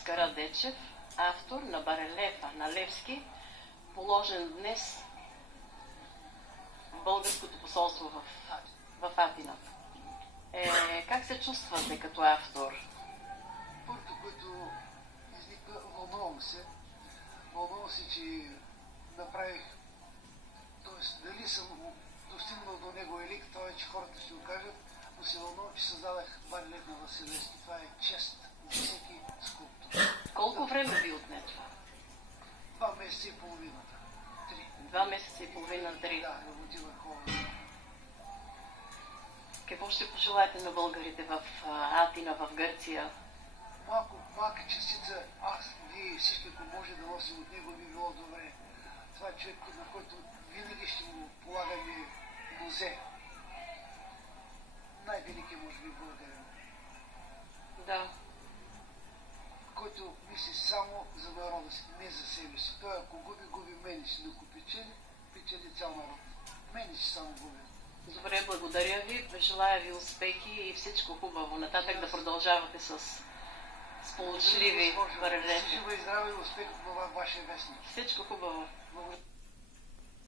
Атанас Карадечев, автор на барелефа на Левски, положен днес в българското посолство в Атина. Как се чувствате като автор? Първото, което изниква, вълнувам се. Вълнувам се, че направих, т.е. дали съм достигнал до него елик, това вече хората ще го кажат, но се вълнувам, че създадах барелеф на Василевски. Това е чест за всеки скулптор. Колко време ви отне това? 2 месеца и половина. 3. 2 месеца и половина, 3. Да, работи върховно. Какво ще пожелаете на българите в Атина, в Гърция? Малка частица, вие всички, ако може да носим от него, би било добре. Това е човек, на който винаги ще му полагаме музей. Най-великият, може би, българин. Да. Който мисли само за народа си, не за себе си. Той, ако губи мене си, но ако печели цял народ. Мене си само губи. Добре, благодаря ви. Желая ви успехи и всичко хубаво. Нататък да продължавате с сполучливи барелефи. Живо и здраве и успех във вашия вестник. Всичко хубаво. Благодаря.